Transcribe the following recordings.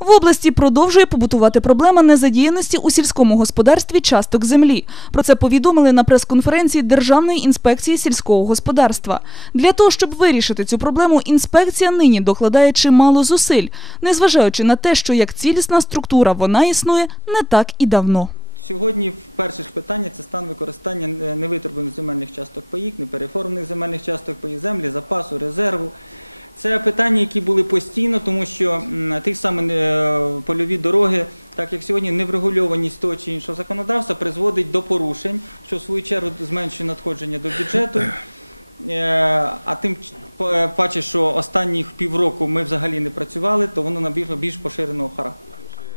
В області продовжує побутувати проблема незадіяності у сільському господарстві часток землі. Про це повідомили на прес-конференції Державної інспекції сільського господарства. Для того, щоб вирішити цю проблему, інспекція нині докладає чимало зусиль, незважаючи на те, що як цілісна структура вона існує не так і давно. Сьогодні перше ж питання це стан використання невитребуваних земельних часток паїк, непереформлених земельних часток паїк, землі, запасу, резерву. Це питання, які були постійно, тому що тих саме е, польові дороги, так як сьогодні неврегульованість того чи іншого законодавства призводить до порушень, що в свою чергу зменшує надходження до бюджету. Е, А тим паче, що останніх півроку ми взагалі не працювали, то воно набігло більш поширеного характеру.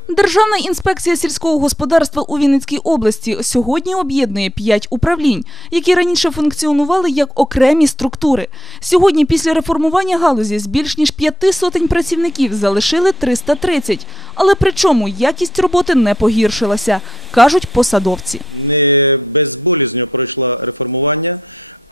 Державна інспекція сільського господарства у Вінницькій області сьогодні об'єднує п'ять управлінь, які раніше функціонували як окремі структури. Сьогодні, після реформування галузі, з більш ніж п'яти сотень працівників залишили 330. Але при чому якість роботи не погіршилася, кажуть посадовці. не безболізньо пройшла реформування.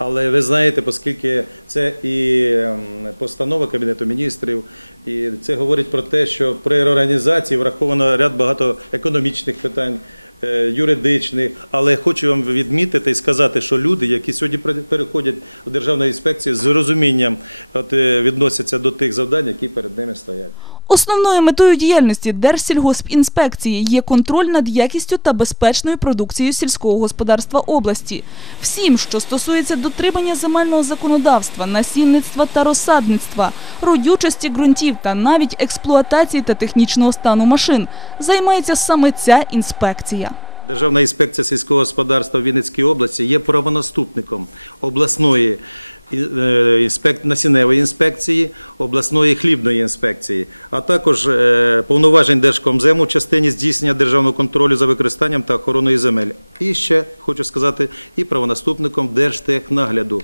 Але ви знаєте, оскільки це і ем, постанова Кабінету міністрів, і це говорить про те, що при реорганізації враховано ряд багато економічних питань, е, юридичних. Але хочу вам відмітити і сказати, що люди, які сьогодні переходять в державну інспекцію, з розумінням от, е, відносяться до тих завдань, які перед ними стоять. Основною метою діяльності Держсільгоспінспекції є контроль над якістю та безпечною продукцією сільського господарства області. Всім, що стосується дотримання земельного законодавства, насінництва та розсадництва, родючості ґрунтів та навіть експлуатації та технічного стану машин, займається саме ця інспекція. Державна інспекція сільського господарства в Вінницькій області є правонаступником обласної е, насінневої інспекції, обласної хлібної інспекції, а також е, повноважень Держкомзему в частині здійснення державного контролю за використанням та охороною земель. І ще хочу сказати, і правонаступником Держтехнагляду.